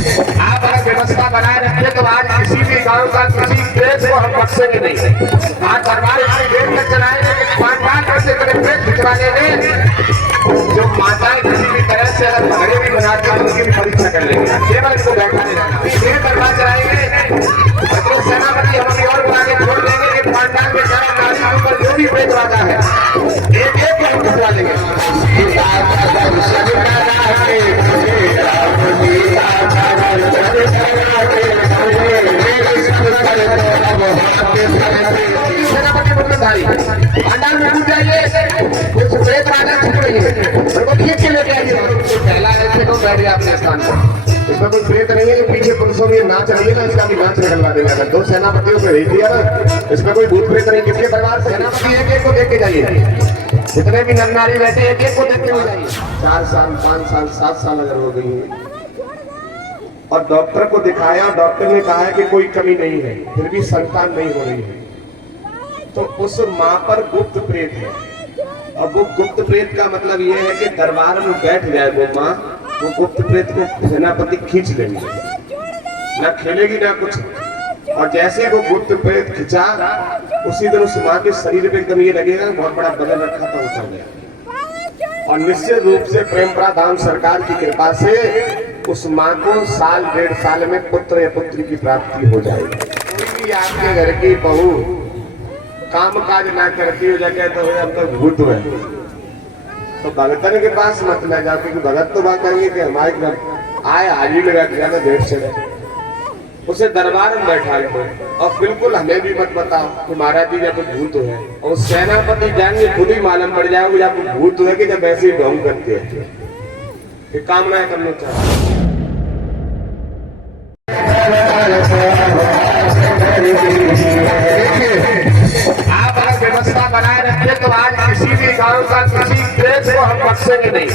आप अगर व्यवस्था बनाए रखें तो आज किसी भी गांव का किसी प्रेस को हम बख्शेंगे नहीं। आज दरबार इतनी देर तक चलाएंगे कि 5 कैसे करें प्रेस खिंचवाने में जो माताएं किसी भी तरह से अगर घड़े भी बनाती हैं उनकी भी परीक्षा कर लेंगे। केवल इसको बैठा नहीं रहना, ये दरबार चलाएंगे तो सेनापति हम और बना के छोड़ देंगे कि 5 के सारा गाड़ी के ऊपर जो भी प्रेस वाला है एक एक को खिंचवा देंगे। सेनापति मुख्यधारी पंडाल में डूब जाइए, कुछ प्रेत राजा छुप रही है उनको खींच के लेके आइए। पहला ऐसे को बैठ गया अपने स्थान पर, इसमें कोई प्रेत नहीं है। जो पीछे पुरुषों में नाच रही है ना, इसका भी नाच निकलवा देगा। अगर 2 सेनापतियों को भेज दिया ना, इसमें कोई भूत प्रेत नहीं। किसके परिवार सेनापति एक एक को देख के जाइए, जितने भी नर नारी बैठे एक एक को देखते हुए जाइए। 4 साल 5 साल 7 साल अगर हो गई है और डॉक्टर को दिखाया, डॉक्टर ने कहा है कि कोई कमी नहीं है, फिर भी संतान नहीं हो रही है, तो उस माँ पर गुप्त प्रेत है। और वो गुप्त प्रेत का मतलब ये है कि दरबार में बैठ जाए वो माँ, वो गुप्त प्रेत को सेनापति खींच लेंगे, ना खेलेगी ना कुछ। और जैसे वो गुप्त प्रेत खिंचा, उसी दिन उस माँ के शरीर पे एकदम ये लगेगा बहुत बड़ा बदल रखा था, उतर गया। और निश्चित रूप से प्रेमप्रा धाम सरकार की कृपा से उस माँ को साल 1.5 साल में पुत्र या पुत्री की प्राप्ति हो जाएगी। कोई भी आपके घर की बहू काम काज ना करती हो जाए तो हम तो भूत है, तो भगतन के पास मत ले जाओ, क्योंकि भगत तो बात करेंगे कि हमारे घर आए हाजिर लगा के जाना भेंट से, उसे दरबार में बैठा लो और बिल्कुल हमें भी मत बताओ कि महाराज जी या कुछ भूत है। और सेनापति जाएंगे खुद ही मालूम पड़ जाएगा या कुछ भूत है कि जब ऐसे ही ढोंग करते हैं। कामनाएं करना चाहते आप अगर व्यवस्था बनाए रखें तो आज किसी भी गांव का किसी प्रेस को हम बख्शेंगे नहीं।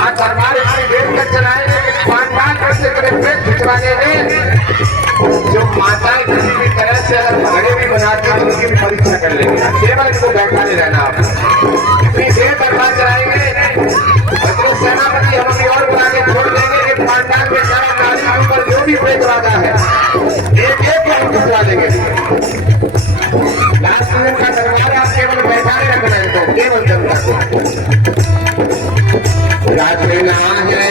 आज दरबार इतनी देर तक चलाएंगे कि 5 कैसे करें प्रेस खिंचवाने में जो माताएं किसी भी तरह से अगर घड़े भी बनाती हैं उनकी भी परीक्षा कर लेंगे। केवल इसको बैठा नहीं रहना, आप इतनी देर दरबार चलाएंगे तो सेनापति हम और बना के छोड़ देंगे कि 5 के सारा गाड़ी के ऊपर जो भी प्रेत वाला है एक एक को खिंचवा देंगे। लास्ट में का दरबार आप केवल बैठा नहीं रखना है, तो केवल जनता राजना है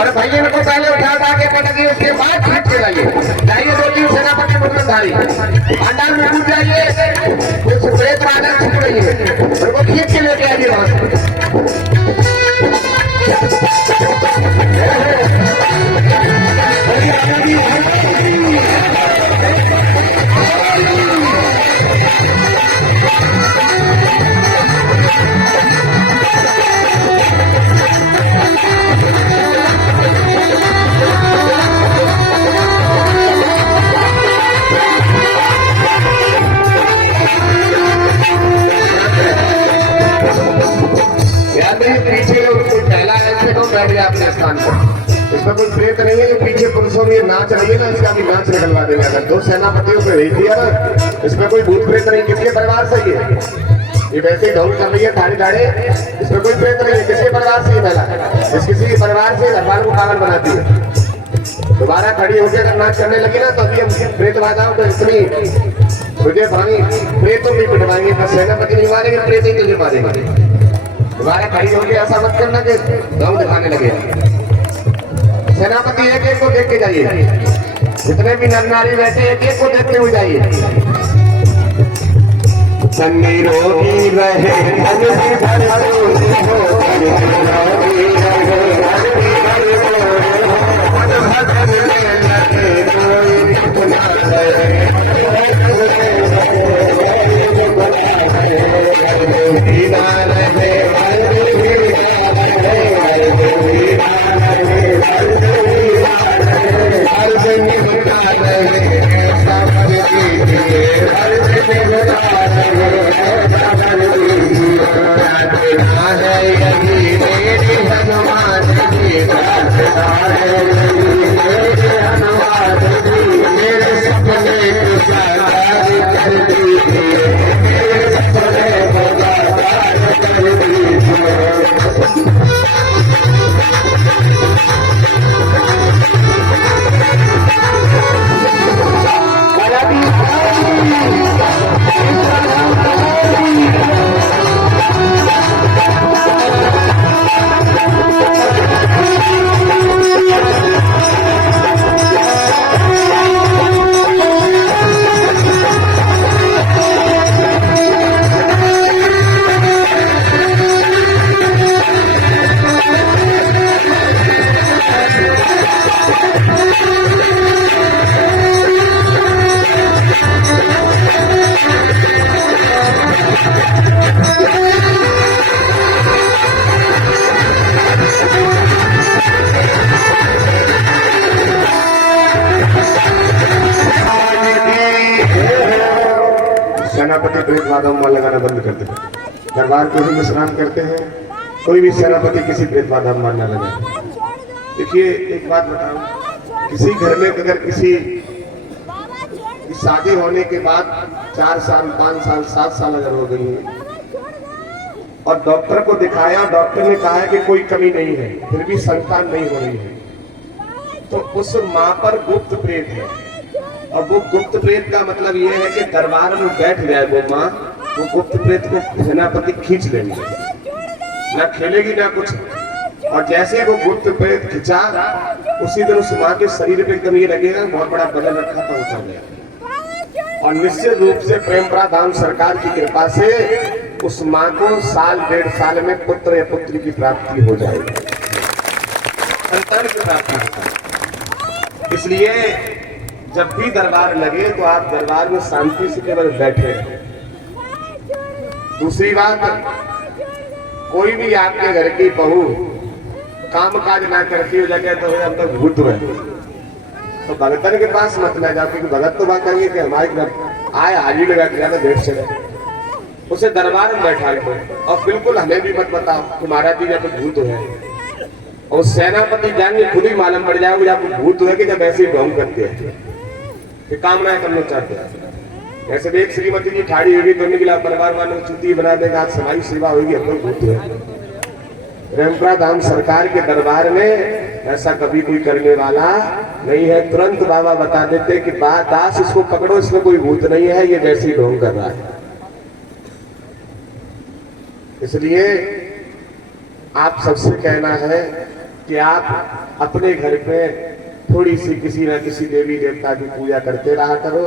और भैया को पहले उठा के पटकी, उसके बाद खींच के लाइए। जाइए 2-3 सेनापति मुख्यधारी पंडाल में डूब जाइए, कुछ प्रेत राजा छुप रही है उनको खींच के लेके आइए वहां अपने स्थान पर। इसमें कोई प्रेत नहीं है। जो पीछे पुरुषों में नाच रही है ना, इसका भी नाच निकलवा देगा। अगर 2 सेनापतियों को भेज दिया ना, इसमें कोई भूत प्रेत नहीं। किसके परिवार से ये ये वैसे ही ढोल कर रही है ठाड़े ठाड़े, इसमें कोई प्रेत नहीं है। किसके परिवार से ये महिला, इस किसी के परिवार से भगवान को पागल बनाती है। दोबारा खड़ी होकर अगर नाच करने लगी ना, तो अभी हम प्रेत बाधाओं को इतनी तुझे भाई प्रेतों भी पिटवाएंगे, बस सेनापति नहीं मारेंगे, प्रेत ही तुझे मारेंगे। दोबारा खड़ी होकर ऐसा मत करना कि दम दिखाने लगे। सेनापति एक एक को देख के जाइए, जितने भी नर नारी बैठे एक एक को देखते हुए जाइए। निरोगी रहे सेनापति प्रेत बाधा मान लगाना बंद कर दे। दरबार के ही स्नान करते हैं, कोई भी सेनापति किसी प्रेत बाधा मान न लगाए। देखिए एक बात बताऊं, किसी घर में अगर किसी की शादी होने के बाद 4 साल 5 साल 7 साल अगर हो गई है और डॉक्टर को दिखाया, डॉक्टर ने कहा है कि कोई कमी नहीं है, फिर भी संतान नहीं हो रही है, तो उस माँ पर गुप्त प्रेत है। और वो गुप्त प्रेत का मतलब ये है कि दरबार में बैठ जाए वो माँ, वो गुप्त प्रेत को सेनापति खींच लेंगे, ना खेलेगी ना कुछ। और जैसे वो गुप्त प्रेत खिंचा, उसी दिन उस माँ के शरीर पे एकदम ये लगेगा बहुत बड़ा बदल रखा था उठा गया। और निश्चित रूप से प्रेमप्रा धाम सरकार की कृपा से उस माँ को 1-1.5 में पुत्र या पुत्री की प्राप्ति हो जाएगी, संतान की प्राप्ति होता है। इसलिए जब भी दरबार लगे तो आप दरबार में शांति से केवल बैठे। दूसरी बात, कोई भी आपके घर की बहू काम काज ना करती हो जाए तो हम तो भूत है, तो भगतन के पास मत ना जाओ, क्योंकि भगत तो बात करेंगे कि हमारे घर आए हाजिर लगा के ज्यादा देर से उसे दरबार में बैठा दो। और बिल्कुल हमें भी मत बताओ कि महाराज जी जब भूत है, और सेनापति जाएंगे खुद ही मालूम पड़ जाएगा जब भूत है कि जब ऐसे ही ढोंग करते हैं, कामनाएं करना चाहते हैं। ऐसे भी एक श्रीमती जी ठाड़ी होगी तो उनके परिवार वालों को छुट्टी बना देगा, आज समाज सेवा होगी, हम लोग भूत है। प्रेमप्रा धाम सरकार के दरबार में ऐसा कभी कोई करने वाला नहीं है। तुरंत बाबा बता देते कि दास इसको पकड़ो, इसमें कोई भूत नहीं है, ये जैसे ही ढोंग कर रहा है। इसलिए आप सबसे कहना है कि आप अपने घर पे थोड़ी सी किसी न किसी देवी देवता की पूजा करते रहा करो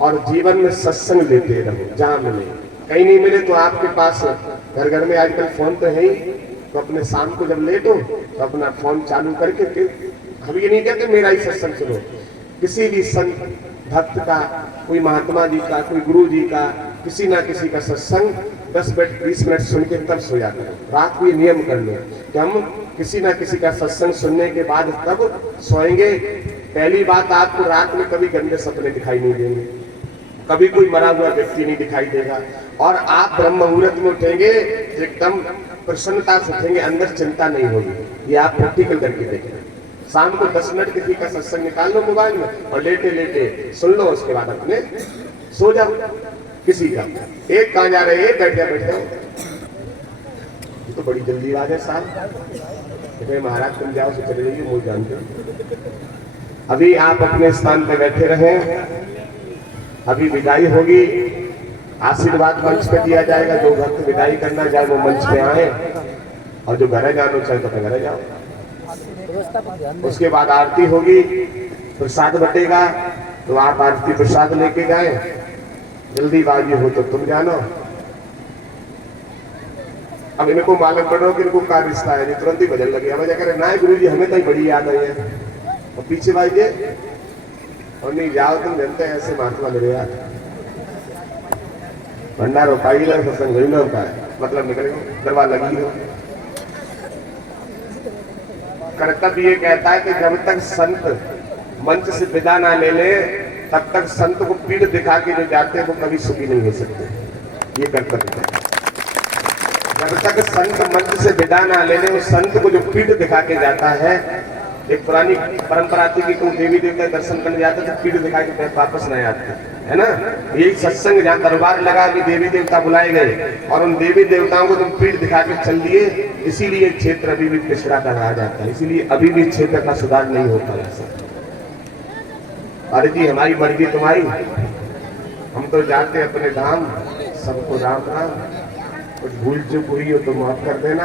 और जीवन में सत्संग लेते रहो। जहां मिले, कहीं नहीं मिले तो आपके पास घर घर में आजकल फोन तो है ही, तो अपने शाम को जब लेटो तो अपना फोन चालू करके, हम ये नहीं कहते मेरा ही सत्संग सुनो, किसी भी संत भक्त का, कोई महात्मा जी का, कोई गुरु जी का, किसी ना किसी का सत्संग 10 मिनट 20 मिनट सुन के तब सोया करो। रात को ये नियम कर लो कि हम किसी ना किसी का सत्संग सुनने के बाद तब सोएंगे। पहली बात, आपको रात में कभी गंदे सपने दिखाई नहीं देंगे, कभी कोई मरा हुआ व्यक्ति नहीं दिखाई देगा, और आप ब्रह्म मुहूर्त में उठेंगे एकदम प्रसन्नता से उठेंगे, अंदर चिंता नहीं होगी। ये आप प्रैक्टिकल करके देखें। शाम को 10 मिनट किसी का सत्संग निकाल लो मोबाइल में और लेटे लेटे सुन लो, उसके बाद अपने सो जाओ। किसी का एक कहाँ जा रहे हैं, बैठे बैठे तो बड़ी जल्दी बात है साहब, महाराज तुम जाओ से चले जाइए, मुझे जानते हो। अभी आप अपने स्थान पे बैठे रहे, अभी विदाई होगी, आशीर्वाद मंच पे दिया जाएगा। जो भक्त विदाई करना चाहे वो मंच पे आए, और जो घर जाना चाहे तो घर जाओ। उसके बाद आरती होगी, प्रसाद बटेगा, तो आप आरती प्रसाद लेके जाए। जल्दीबाजी हो तो तुम जानो। अब इनको मालूम पड़ो कि इनको क्या रिश्ता है, तुरंत ही भजन लगे, हमें जाकर ना गुरु जी हमें तो बड़ी याद आई है, और पीछे भाई जे और नहीं जाओ तुम जानते हैं ऐसे महात्मा लगे यार, भंडारो पाई ना सत्संग हुई ना पाए, मतलब निकले दरबार लगी हो। कर्तव्य ये कहता है कि जब तक संत मंच से विदा ना ले ले, तब तक संत को पीठ दिखा के जो जाते हैं वो कभी सुखी नहीं हो सकते। ये कर्तव्य है। जब तक संत मंच से विदा ना ले ले, उस संत को जो पीठ दिखा के जाता है, एक पुरानी परंपरा थी कि तुम देवी देवता दर्शन करने जाते तो पीठ दिखा के वापस नहीं आते, है ना। यही सत्संग जहाँ दरबार लगा कि देवी देवता बुलाए गए और उन देवी देवताओं को तुम पीठ दिखा के चल दिए, इसीलिए क्षेत्र अभी भी पिछड़ा का रहा जाता है, इसीलिए अभी भी क्षेत्र का सुधार नहीं होता ऐसा। अरे जी हमारी मर्जी तुम्हारी, हम तो जाते अपने धाम, सबको राम राम, कुछ भूल चूक हुई हो तो माफ कर देना।